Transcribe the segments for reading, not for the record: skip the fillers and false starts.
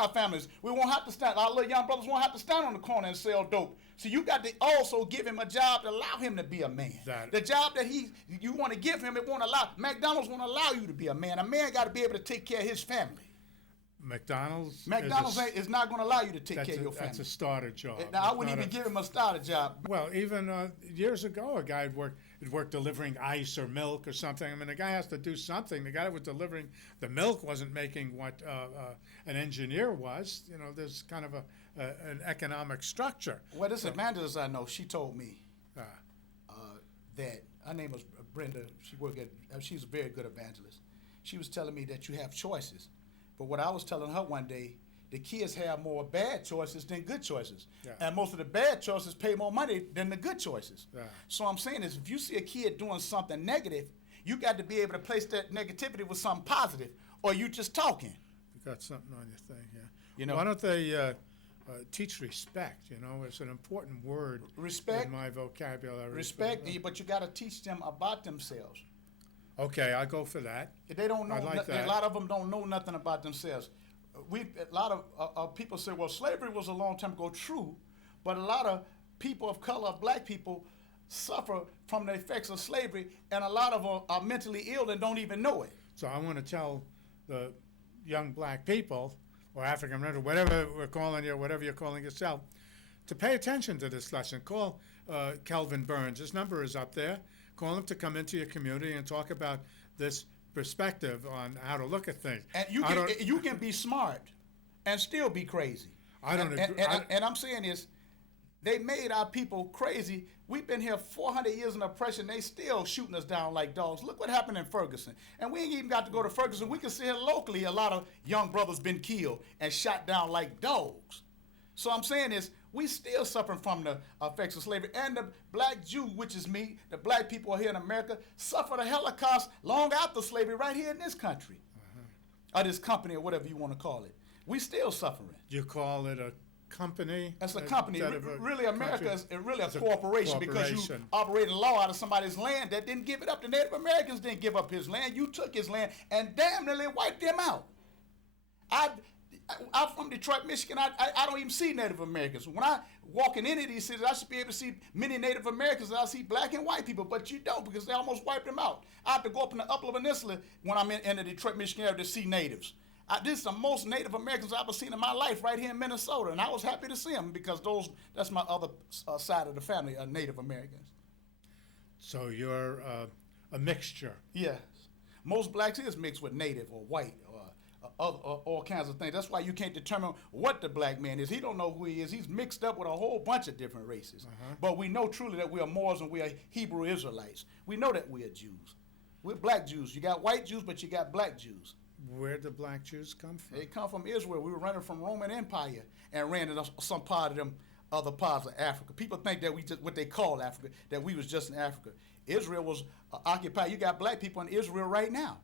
our families. We won't have to stand. Our little young brothers won't have to stand on the corner and sell dope. So you got to also give him a job to allow him to be a man. The job that you want to give him, it won't allow. McDonald's won't allow you to be a man. A man got to be able to take care of his family. McDonald's is not going to allow you to take care of your family. That's a starter job. Now, I wouldn't even give him a starter job. Well, even years ago, a guy had worked delivering ice or milk or something. I mean, the guy has to do something. The guy that was delivering the milk wasn't making what an engineer was. You know, there's kind of an economic structure. Well, this evangelist I know, she told me that her name was Brenda. She's a very good evangelist. She was telling me that you have choices. But what I was telling her one day, the kids have more bad choices than good choices. Yeah. And most of the bad choices pay more money than the good choices. Yeah. So I'm saying is, if you see a kid doing something negative, you got to be able to place that negativity with something positive, or you just talking. You got something on your thing, yeah. You know, why don't they teach respect? You know, it's an important word. Respect in my vocabulary. Respect, but you got to teach them about themselves. Okay, I'll go for that. They don't know. A lot of them don't know nothing about themselves. A lot of people say, well, slavery was a long time ago. True, but a lot of people of color, black people, suffer from the effects of slavery, and a lot of them are mentally ill and don't even know it. So I want to tell the young black people, or African American, whatever we're calling you, whatever you're calling yourself, to pay attention to this lesson. Call Kelvin Burns. His number is up there. Call him to come into your community and talk about this perspective on how to look at things. And you can be smart and still be crazy. I don't agree. And I'm saying is, they made our people crazy. We've been here 400 years in oppression. They still shooting us down like dogs. Look what happened in Ferguson. And we ain't even got to go to Ferguson. We can see here locally a lot of young brothers been killed and shot down like dogs. So I'm saying is, we still suffering from the effects of slavery. And the black Jew, which is me, the black people here in America, suffered a Holocaust long after slavery right here in this country. Or this company, or whatever you want to call it. We still suffering. You call it a company? It's a company. Really, America is really a corporation, because you operated law out of somebody's land that didn't give it up. The Native Americans didn't give up his land. You took his land and damn nearly wiped them out. I'm from Detroit, Michigan. I don't even see Native Americans. When I walk in any of these cities, I should be able to see many Native Americans. I see black and white people, but you don't, because they almost wiped them out. I have to go up in the Upper Peninsula when I'm in the Detroit, Michigan area to see natives. This is the most Native Americans I've ever seen in my life right here in Minnesota, and I was happy to see them, because that's my other side of the family, Native Americans. So you're a mixture. Yes. Most blacks is mixed with Native or white or all kinds of things. That's why you can't determine what the black man is. He don't know who he is. He's mixed up with a whole bunch of different races. But we know truly that we are Moors and we are Hebrew Israelites. We know that we are Jews. We're black Jews. You got white Jews, but you got black Jews. Where do black Jews come from? They come from Israel. We were running from Roman Empire and ran into some part of them other parts of Africa. People think that we just what they call Africa, that we was just in Africa. Israel was occupied. You got black people in Israel right now.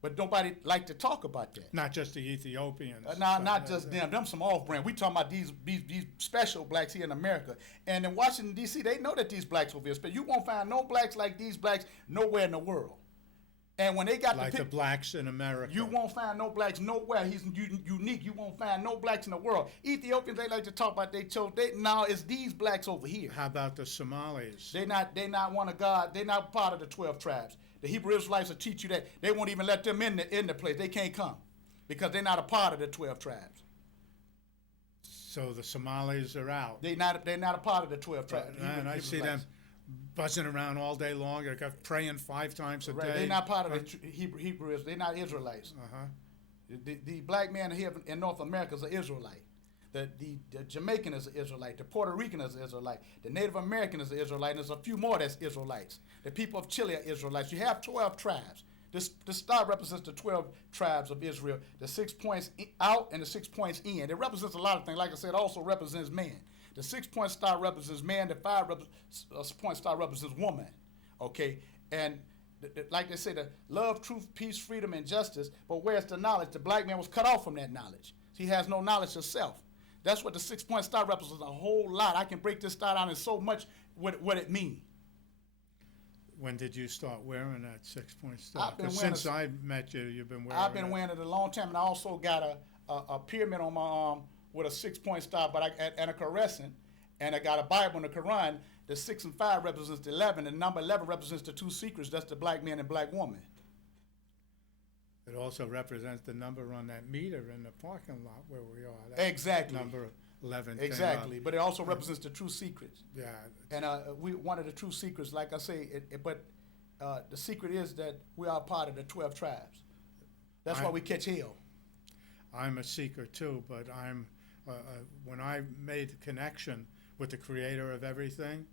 But nobody like to talk about that. Not just the Ethiopians. Not just them. Them some off-brand. We talking about these special blacks here in America. And in Washington, D.C., they know that these blacks over here special. You won't find no blacks like these blacks nowhere in the world. And when they got like the blacks in America, you won't find no blacks nowhere. He's unique. You won't find no blacks in the world. Ethiopians, they like to talk about now it's these blacks over here. How about the Somalis? They not one of God. They not part of the 12 tribes. The Hebrew Israelites will teach you that they won't even let them in the place. They can't come because they're not a part of the 12 tribes. So the Somalis are out. They're not a part of the 12 tribes. And I see them buzzing around all day long. They're praying 5 times a day. They're not part of the Hebrew. They're not Israelites. The black man here in North America is an Israelite. The Jamaican is an Israelite. The Puerto Rican is an Israelite. The Native American is an Israelite. And there's a few more that's Israelites. The people of Chile are Israelites. You have 12 tribes. The star represents the 12 tribes of Israel. The 6 points out and the 6 points in. It represents a lot of things. Like I said, it also represents man. The 6-point star represents man. The 5-point star represents woman. Okay? And like they say, the love, truth, peace, freedom, and justice. But where's the knowledge? The black man was cut off from that knowledge. He has no knowledge of self. That's what the 6-point star represents, a whole lot. I can break this star down in so much what it means. When did you start wearing that 6-point star? Since I met you, you've been wearing it. I've been wearing it a long time, and I also got a pyramid on my arm with a 6-point star, and a crescent, and I got a Bible in the Quran. The 6 and 5 represents the 11, and number 11 represents the two secrets. That's the black man and black woman. It also represents the number on that meter in the parking lot where we are. That Exactly. Number 11. Exactly. But it also represents the true secrets. Yeah. And one of the true secrets, like I say, the secret is that we are part of the 12 tribes. That's why we catch hell. I'm a seeker too, but when I made the connection with the creator of everything,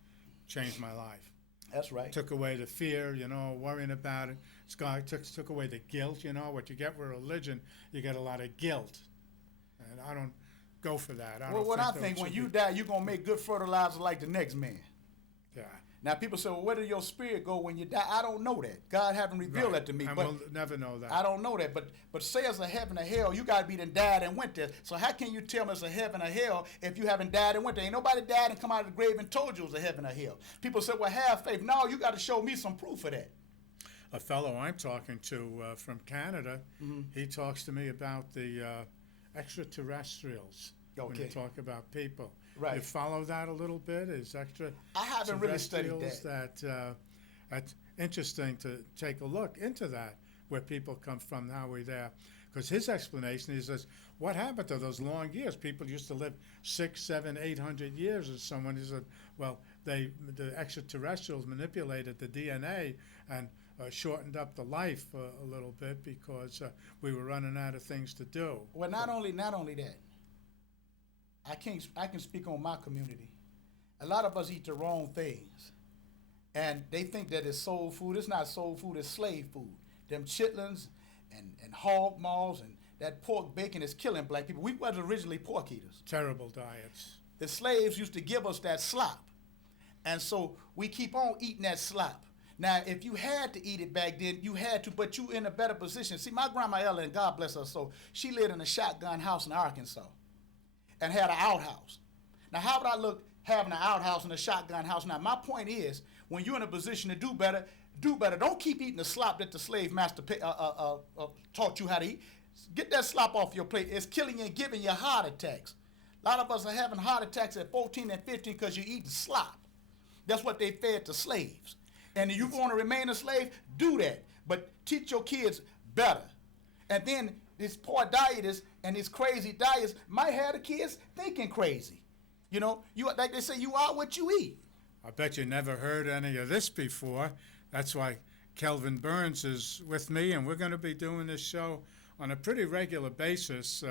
changed my life. That's right. Took away the fear, worrying about it. Took away the guilt, what you get with religion, you get a lot of guilt. And I don't go for that. I think when you die, you're going to make good fertilizer like the next man. Yeah. Now, people say, well, where did your spirit go when you die? I don't know that. God haven't revealed that to me. And but we'll never know that. I don't know that. But say it's a heaven or hell, you got to be done died and went there. So how can you tell me it's a heaven or hell if you haven't died and went there? Ain't nobody died and come out of the grave and told you it was a heaven or hell. People say, well, have faith. No, you got to show me some proof of that. A fellow I'm talking to from Canada, he talks to me about the extraterrestrials. Okay. When you talk about people. Right. You follow that a little bit? Is I haven't really studied that. That's interesting to take a look into that, where people come from, how we're there. Because his explanation is this, what happened to those long years? People used to live 600, 700, 800 years. And someone he said, well, the extraterrestrials manipulated the DNA and shortened up the life a little bit because we were running out of things to do. Well, not only that. I can speak on my community. A lot of us eat the wrong things. And they think that it's soul food. It's not soul food, it's slave food. Them chitlins and hog maws and that pork bacon is killing black people. We wasn't originally pork eaters. Terrible diets. The slaves used to give us that slop. And so we keep on eating that slop. Now, if you had to eat it back then, you had to, but you in a better position. See, my grandma Ellen, God bless her soul, she lived in a shotgun house in Arkansas and had an outhouse. Now, how would I look having an outhouse and a shotgun house? Now, my point is, when you're in a position to do better. Don't keep eating the slop that the slave master taught you how to eat. Get that slop off your plate. It's killing you and giving you heart attacks. A lot of us are having heart attacks at 14 and 15 because you're eating slop. That's what they fed to slaves. And if you want to remain a slave, do that. But teach your kids better. And then these poor dietists and these crazy diets might have the kids thinking crazy. You like they say, you are what you eat. I bet you never heard any of this before. That's why Kelvin Burns is with me, and we're going to be doing this show on a pretty regular basis,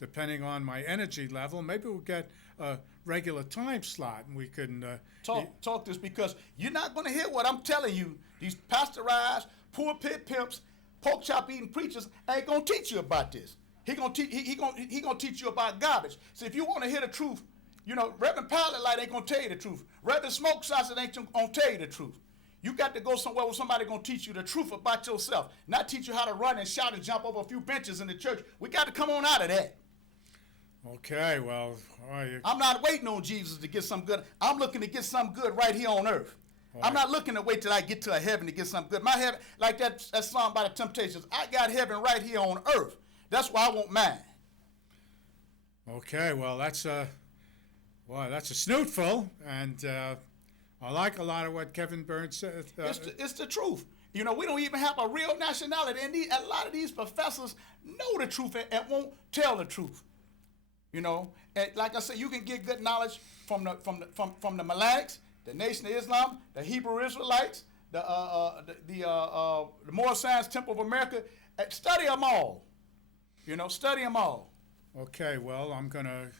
depending on my energy level. Maybe we'll get a regular time slot, and we can talk this, because you're not going to hear what I'm telling you. These pasteurized, pulpit pimps, pork chop eating preachers ain't going to teach you about this. He gonna teach you about garbage. So if you want to hear the truth, Reverend Pilot Light ain't going to tell you the truth. Reverend Smoke Sausage ain't going to tell you the truth. You got to go somewhere where somebody going to teach you the truth about yourself, not teach you how to run and shout and jump over a few benches in the church. We got to come on out of that. Okay, well, I'm not waiting on Jesus to get something good. I'm looking to get something good right here on earth. Right. I'm not looking to wait till I get to a heaven to get something good. My heaven, like that song by the Temptations, I got heaven right here on earth. That's why I want mine. Okay, well, that's a snootful, and I like a lot of what Kevin Burns said. It's the truth. We don't even have a real nationality, and a lot of these professors know the truth and won't tell the truth. And like I said, you can get good knowledge from the Melanics, the Nation of Islam, the Hebrew Israelites, the Moral Science Temple of America. Study them all. Study them all. Okay, well, I'm going to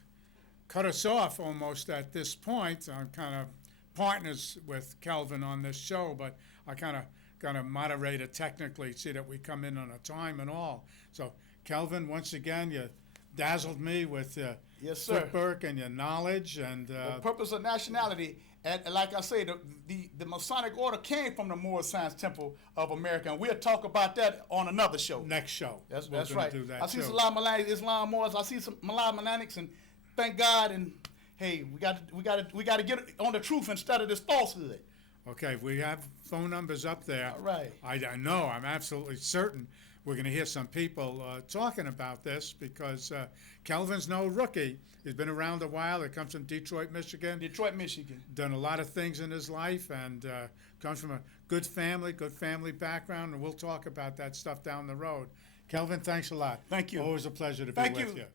cut us off almost at this point. I'm kind of partners with Kelvin on this show, but I kind of going to moderate it technically, see that we come in on a time and all. So, Kelvin, once again, you dazzled me with your footwork and your knowledge. And the purpose of nationality, and like I say, the Masonic Order came from the Moral Science Temple of America, and we'll talk about that on another show. Next show. That's right. Do that I see a lot of Melanics, Islam Moors. I see a lot of Melanics, and thank God. And hey, we got to get on the truth instead of this falsehood. Okay, we have phone numbers up there. All right. I know. I'm absolutely certain we're going to hear some people talking about this because Kelvin's no rookie. He's been around a while. He comes from Detroit, Michigan. Detroit, Michigan. Done a lot of things in his life and comes from a good family background, and we'll talk about that stuff down the road. Kelvin, thanks a lot. Thank you. Always a pleasure to be Thank with you. you.